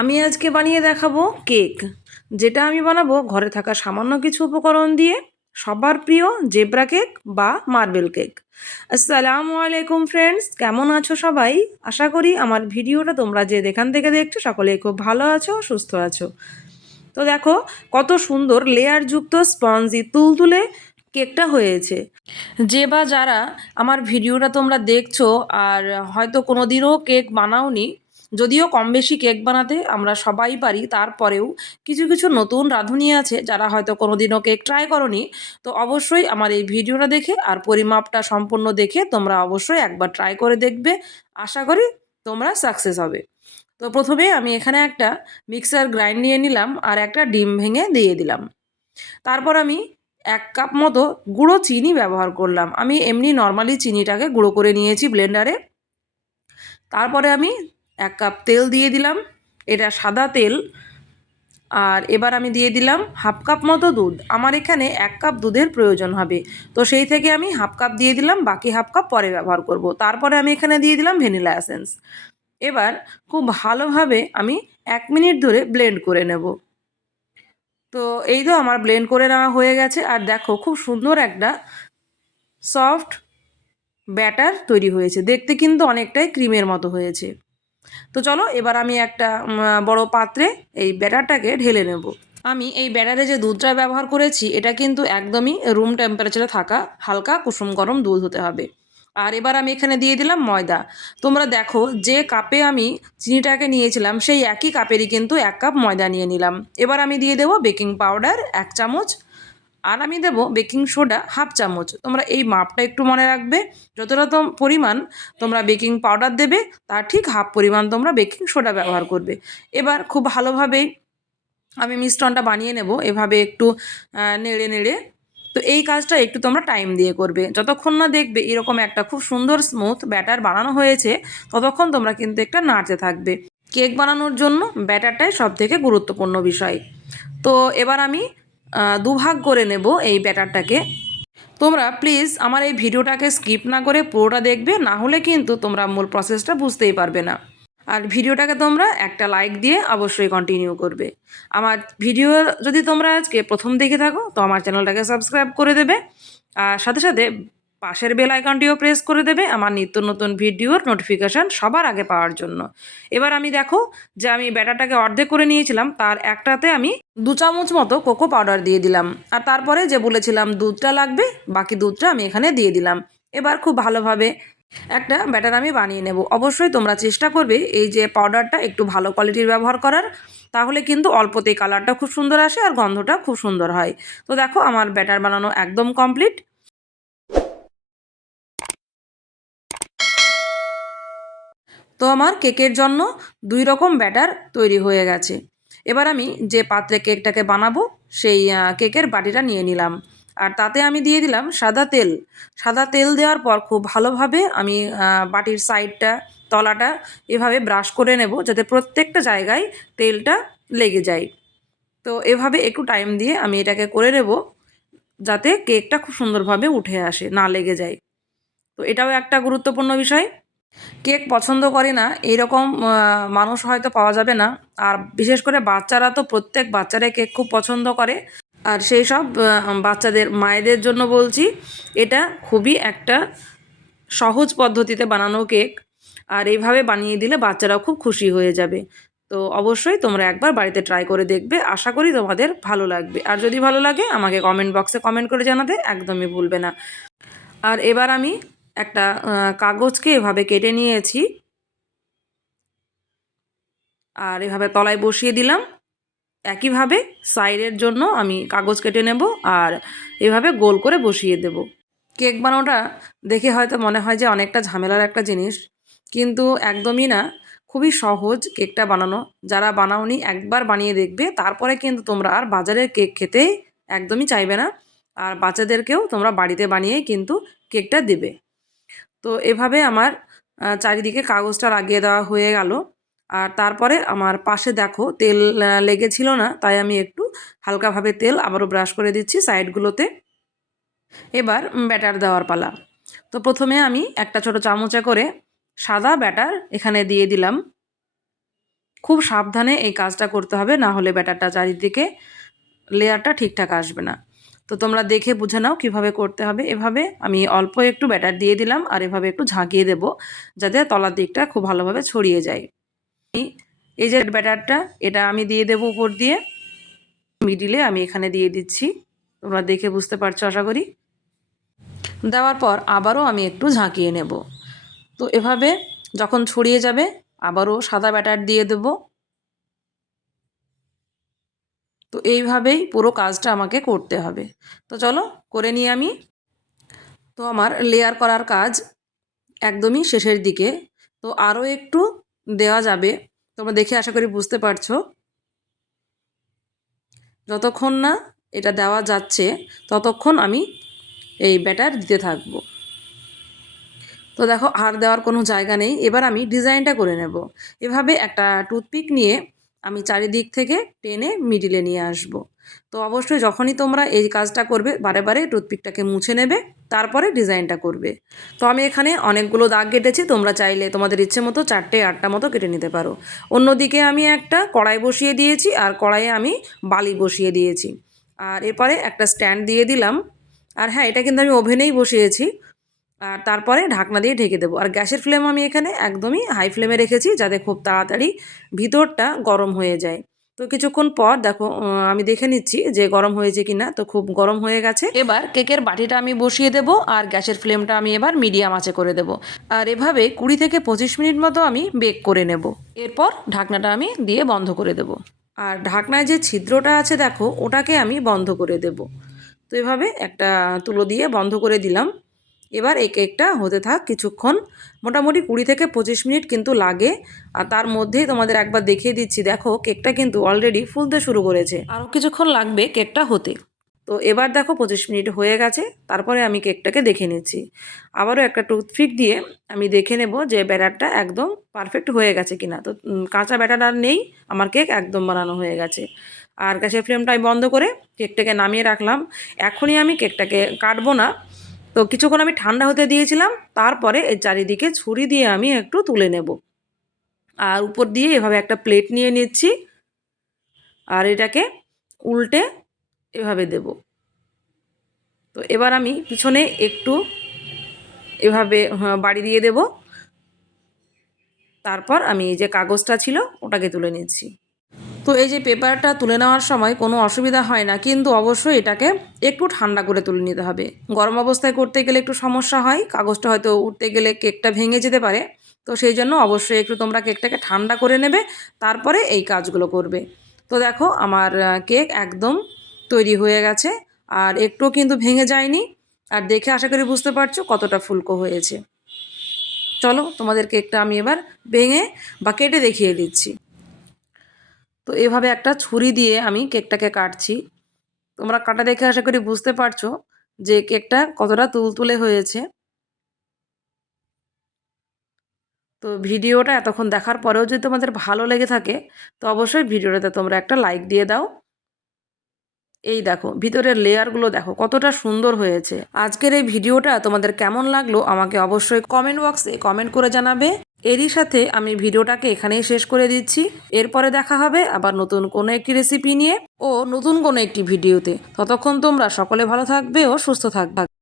আমি আজকে বানিয়ে দেখাবো কেক, যেটা আমি বানাবো ঘরে থাকা সামান্য কিছু উপকরণ দিয়ে, সবার প্রিয় জেব্রা কেক বা মার্বেল কেক। আসসালামু আলাইকুম ফ্রেন্ডস, কেমন আছো সবাই? আশা করি আমার ভিডিওটা তোমরা যে যেখান থেকে দেখছ সকলেই খুব ভালো আছো, সুস্থ আছো। তো দেখো, কত সুন্দর লেয়ারযুক্ত স্পঞ্জি তুলতুলে কেকটা হয়েছে। যে বা যারা আমার ভিডিওটা তোমরা দেখছ আর হয়তো কোনো দিনও কেক বানাওনি যদিও কম বেশি কেক বানাতে আমরা সবাই পারি, তারপরেও কিছু কিছু নতুন রাঁধুনি আছে যারা হয়তো কোনোদিনও কেক ট্রাই করনি। তো অবশ্যই আমার এই ভিডিওটা দেখে আর পরিমাপটা সম্পূর্ণ দেখে তোমরা অবশ্যই একবার ট্রাই করে দেখবে। আশা করি তোমরা সাকসেস হবে। তো প্রথমে আমি এখানে একটা মিক্সার গ্রাইন্ড নিয়ে নিলাম আর একটা ডিম ভেঙে দিয়ে দিলাম। তারপর আমি এক কাপ মতো গুঁড়ো চিনি ব্যবহার করলাম। আমি এমনি নর্মালি চিনিটাকে গুঁড়ো করে নিয়েছি ব্লেন্ডারে তারপরে আমি এক কাপ তেল দিয়ে দিলাম, এটা সাদা তেল, আর এবার আমি দিয়ে দিলাম হাফ কাপ মতো দুধ। আমার এখানে এক কাপ দুধের প্রয়োজন হবে, তো সেই থেকে আমি হাফ কাপ দিয়ে দিলাম, বাকি হাফ কাপ পরে ব্যবহার করব। তারপরে আমি এখানে দিয়ে দিলাম ভ্যানিলা এসেন্স। এবার খুব ভালোভাবে আমি এক মিনিট ধরে ব্লেন্ড করে নেব। তো এই তো আমার ব্লেন্ড করে নেওয়া হয়ে গেছে, আর দেখো খুব সুন্দর একটা সফট ব্যাটার তৈরি হয়েছে। দেখতে কিন্তু অনেকটাই ক্রিমের মতো হয়েছে। তো চলো, এবার আমি একটা বড় পাত্রে এই ব্যাটারটাকে ঢেলে নেব। আমি এই ব্যাটারে যে দুধটা ব্যবহার করেছি, এটা কিন্তু একদমই রুম টেম্পারেচারে থাকা হালকা কুসুম গরম দুধ হতে হবে। আর এবার আমি এখানে দিয়ে দিলাম ময়দা। তোমরা দেখো, যে কাপে আমি চিনিটাকে নিয়েছিলাম, সেই একই কাপেরই কিন্তু এক কাপ ময়দা নিয়ে নিলাম। এবার আমি দিয়ে দেবো বেকিং পাউডার এক চামচ আর আমি দেবো বেকিং সোডা হাফ চামচ। তোমরা এই মাপটা একটু মনে রাখবে, যতটা তো পরিমাণ তোমরা বেকিং পাউডার দেবে, তার ঠিক হাফ পরিমাণ তোমরা বেকিং সোডা ব্যবহার করবে। এবার খুব ভালোভাবেই আমি মিশ্রণটা বানিয়ে নেব, এভাবে একটু নেড়ে নেড়ে। তো এই কাজটা একটু তোমরা টাইম দিয়ে করবে। যতক্ষণ না দেখবে এরকম একটা খুব সুন্দর স্মুথ ব্যাটার বানানো হয়েছে, ততক্ষণ তোমরা কিন্তু একটা নাড়তে থাকবে। কেক বানানোর জন্য ব্যাটারটাই সব থেকে গুরুত্বপূর্ণ বিষয়। তো এবার আমি দুভাগ করে নেব এই ব্যাটারটাকে। তোমরা প্লিজ আমার এই ভিডিওটাকে স্কিপ না করে পুরোটা দেখবে, না হলে কিন্তু তোমরা মূল প্রসেসটা বুঝতেই পারবে না। আর ভিডিওটাকে তোমরা একটা লাইক দিয়ে অবশ্যই কন্টিনিউ করবে। আমার ভিডিও যদি তোমরা আজকে প্রথম দেখে থাকো, তো আমার চ্যানেলটাকে সাবস্ক্রাইব করে দেবে। আর সাথে সাথে পাশের বেল আইকনটিও প্রেস করে দেবে আমার নিত্য নতুন ভিডিওর নোটিফিকেশান সবার আগে পাওয়ার জন্য। এবার আমি দেখো যে আমি ব্যাটারটাকে অর্ধেক করে নিয়েছিলাম, তার একটাতে আমি দু চামচ মতো কোকো পাউডার দিয়ে দিলাম। আর তারপরে যে বলেছিলাম দুধটা লাগবে, বাকি দুধটা আমি এখানে দিয়ে দিলাম। এবার খুব ভালোভাবে একটা ব্যাটার আমি বানিয়ে নেব। অবশ্যই তোমরা চেষ্টা করবে এই যে পাউডারটা একটু ভালো কোয়ালিটির ব্যবহার করার, তাহলে কিন্তু অল্পতেই কালারটা খুব সুন্দর আসে আর গন্ধটা খুব সুন্দর হয়। তো দেখো আমার ব্যাটার বানানো একদম কমপ্লিট তো আমার কেকের জন্য দুই রকম ব্যাটার তৈরি হয়ে গেছে। এবার আমি যে পাত্রে কেকটাকে বানাবো, সেই কেকের বাটিটা নিয়ে নিলাম। আর তাতে আমি দিয়ে দিলাম সাদা তেল। সাদা তেল দেওয়ার পর খুব ভালোভাবে আমি বাটির সাইডটা, তলাটা এভাবে ব্রাশ করে নেব যাতে প্রত্যেকটা জায়গায় তেলটা লেগে যায়। তো এভাবে একটু টাইম দিয়ে আমি এটাকে করে নেব যাতে কেকটা খুব সুন্দরভাবে উঠে আসে, না লেগে যায়। তো এটাও একটা গুরুত্বপূর্ণ বিষয়। কেক পছন্দ করে না এইরকম মানুষ হয়তো পাওয়া যাবে না। আর বিশেষ করে বাচ্চারা তো প্রত্যেক বাচ্চারাই কেক খুব পছন্দ করে। আর সেই সব বাচ্চাদের, মায়েদের জন্য বলছি, এটা খুবই একটা সহজ পদ্ধতিতে বানানো কেক। আর এইভাবে বানিয়ে দিলে বাচ্চারাও খুব খুশি হয়ে যাবে। তো অবশ্যই তোমরা একবার বাড়িতে ট্রাই করে দেখবে, আশা করি তোমাদের ভালো লাগবে। আর যদি ভালো লাগে, আমাকে কমেন্ট বক্সে কমেন্ট করে জানাতে একদমই ভুলবে না। আর এবার আমি একটা কাগজকে এভাবে কেটে নিয়েছি। আর এভাবে তলায় বসিয়ে দিলাম। একইভাবে সাইডের জন্য আমি কাগজ কেটে নেব আর এভাবে গোল করে বসিয়ে দেব। কেক বানানোটা দেখে হয়তো মনে হয় যে অনেকটা ঝামেলার একটা জিনিস, কিন্তু একদমই না। খুবই সহজ কেকটা বানানো। যারা বানাওনি একবার বানিয়ে দেখবে, তারপরে কিন্তু তোমরা আর বাজারের কেক খেতে একদমই চাইবে না। আর বাচ্চাদেরকেও তোমরা বাড়িতে বানিয়ে কিন্তু কেকটা দেবে। তো এভাবে আমার চারিদিকে কাগজটা লাগিয়ে দেওয়া হয়ে গেল। আর তারপরে আমার পাশে দেখো তেল লেগেছিল না, তাই আমি একটু হালকাভাবে তেল আবারও ব্রাশ করে দিচ্ছি সাইডগুলোতে। এবার ব্যাটার দেওয়ার পালা। তো প্রথমে আমি একটা ছোট চামচে করে সাদা ব্যাটার এখানে দিয়ে দিলাম। খুব সাবধানে এই কাজটা করতে হবে, না হলে ব্যাটারটা চারিদিকে লেয়ারটা ঠিকঠাক আসবে না। তো তোমরা দেখে বুঝে নাও কীভাবে করতে হবে। এভাবে আমি অল্প একটু ব্যাটার দিয়ে দিলাম আর এভাবে একটু ঝাঁকিয়ে দেব যাতে তলার দিকটা খুব ভালোভাবে ছড়িয়ে যায়। এই যে ব্যাটারটা, এটা আমি দিয়ে দেব উপর দিয়ে। মিডিলে আমি এখানে দিয়ে দিচ্ছি। তোমরা দেখে বুঝতে পারছ আশা করি? দেওয়ার পর আবারও আমি একটু ঝাঁকিয়ে নেব। তো এভাবে যখন ছড়িয়ে যাবে, আবারও সাদা ব্যাটার দিয়ে দেব। তো এইভাবেই পুরো কাজটা আমাকে করতে হবে। তো চলো, করে নিই আমি। তো আমার লেয়ার করার কাজ একদমই শেষের দিকে। তো আরও একটু দেওয়া যাবে। তোমরা দেখে আশা করি বুঝতে পারছ। যতক্ষণ না এটা দেওয়া যাচ্ছে, ততক্ষণ আমি এই ব্যাটার দিতে থাকব। তো দেখো আর দেওয়ার কোনো জায়গা নেই। এবার আমি ডিজাইনটা করে নেব। এভাবে একটা টুথপিক নিয়ে আমি চারিদিক থেকে টেনে মিডিলে নিয়ে আসব। তো অবশ্যই যখনই তোমরা এই কাজটা করবে, বারে বারে টুথপিকটাকে মুছে নেবে, তারপরে ডিজাইনটা করবে। তো আমি এখানে অনেকগুলো দাগ কেটেছি, তোমরা চাইলে তোমাদের ইচ্ছে মতো চারটে, আটটা মতো কেটে নিতে পারো। অন্যদিকে আমি একটা কড়াই বসিয়ে দিয়েছি, আর কড়াইয়ে আমি বালি বসিয়ে দিয়েছি। আর এরপরে একটা স্ট্যান্ড দিয়ে দিলাম। আর হ্যাঁ এটা কিন্তু আমি ওভেনেই বসিয়েছি। আর তারপরে ঢাকনা দিয়ে ঢেকে দেবো। আর গ্যাসের ফ্লেম আমি এখানে একদমই হাই ফ্লেমে রেখেছি যাতে খুব তাড়াতাড়ি ভিতরটা গরম হয়ে যায়। তো কিছুক্ষণ পর দেখো আমি দেখে নিচ্ছি যে গরম হয়েছে কি না তো খুব গরম হয়ে গেছে। এবার কেকের বাটিটা আমি বসিয়ে দেব আর গ্যাসের ফ্লেমটা আমি এবার মিডিয়াম আঁচে করে দেব। আর এভাবে কুড়ি থেকে পঁচিশ মিনিট মতো আমি বেক করে নেব। এরপর ঢাকনাটা আমি দিয়ে বন্ধ করে দেব। আর ঢাকনায় যে ছিদ্রটা আছে দেখো, ওটাকে আমি বন্ধ করে দেব। তো এভাবে একটা তুলো দিয়ে বন্ধ করে দিলাম। এবার এই কেকটা হতে থাক কিছুক্ষণ। মোটামুটি কুড়ি থেকে পঁচিশ মিনিট কিন্তু লাগে। আর তার মধ্যেই তোমাদের একবার দেখিয়ে দিচ্ছি দেখো কেকটা কিন্তু অলরেডি ফুলতে শুরু করেছে। আরও কিছুক্ষণ লাগবে কেকটা হতে। তো এবার দেখো পঁচিশ মিনিট হয়ে গেছে তারপরে আমি কেকটাকে দেখে নিচ্ছি। আবারও একটা টুথপিক দিয়ে আমি দেখে নেব যে ব্যাটারটা একদম পারফেক্ট হয়ে গেছে কিনা। তো কাঁচা ব্যাটার আর নেই আমার কেক একদম বানানো হয়ে গেছে। আর গ্যাসের ফ্লেমটা আমি বন্ধ করে কেকটাকে নামিয়ে রাখলাম। এখনই আমি কেকটাকে কাটবো না। তো কিছুক্ষণ আমি ঠান্ডা হতে দিয়েছিলাম তারপরে এর চারিদিকে ছুরি দিয়ে আমি একটু তুলে নেব। আর উপর দিয়ে এভাবে একটা প্লেট নিয়ে নিচ্ছি আর এটাকে উল্টে এভাবে দেব। তো এবার আমি পিছনে একটু এভাবে হ্যাঁ, বাড়ি দিয়ে দেব। তারপর আমি যে কাগজটা ছিল ওটাকে তুলে নিচ্ছি। তো এই যে পেপারটা তুলে নেওয়ার সময় কোনো অসুবিধা হয় না, কিন্তু অবশ্যই এটাকে একটু ঠান্ডা করে তুলে নিতে হবে। গরম অবস্থায় করতে গেলে একটু সমস্যা হয়, কাগজটা হয়তো উঠতে গেলে কেকটা ভেঙে যেতে পারে। তো সেই জন্য অবশ্যই একটু তোমরা কেকটাকে ঠান্ডা করে নেবে, তারপরে এই কাজগুলো করবে। তো দেখো আমার কেক একদম তৈরি হয়ে গেছে, আর একটুও কিন্তু ভেঙে যায়নি। আর দেখে আশা করি বুঝতে পারছ কতটা ফুলকো হয়েছে। চলো তোমাদের কেকটা আমি এবার ভেঙে বা কেটে দেখিয়ে দিচ্ছি। তো এভাবে একটা ছুরি দিয়ে আমি কেকটাকে কাটছি। তোমরা কাটা দেখে আশা করি বুঝতে পারছ যে কেকটা কতটা তুলতুলে হয়েছে। তো ভিডিওটা এতক্ষণ দেখার পরেও যদি তোমাদের ভালো লেগে থাকে, তো অবশ্যই ভিডিওটাতে তোমরা একটা লাইক দিয়ে দাও। এই দেখো, ভিতরের লেয়ারগুলো দেখো, কতটা সুন্দর হয়েছে। আজকের এই ভিডিওটা তোমাদের কেমন লাগল আমাকে অবশ্যই কমেন্ট বক্সে কমেন্ট করে জানাবে। এরই সাথে আমি ভিডিওটাকে এখানেই শেষ করে দিচ্ছি। এরপরে দেখা হবে আবার নতুন কোনো একটি রেসিপি নিয়ে ও নতুন কোনো একটি ভিডিওতে। ততক্ষণ তোমরা সকলে ভালো থাকবে ও সুস্থ থাকবে।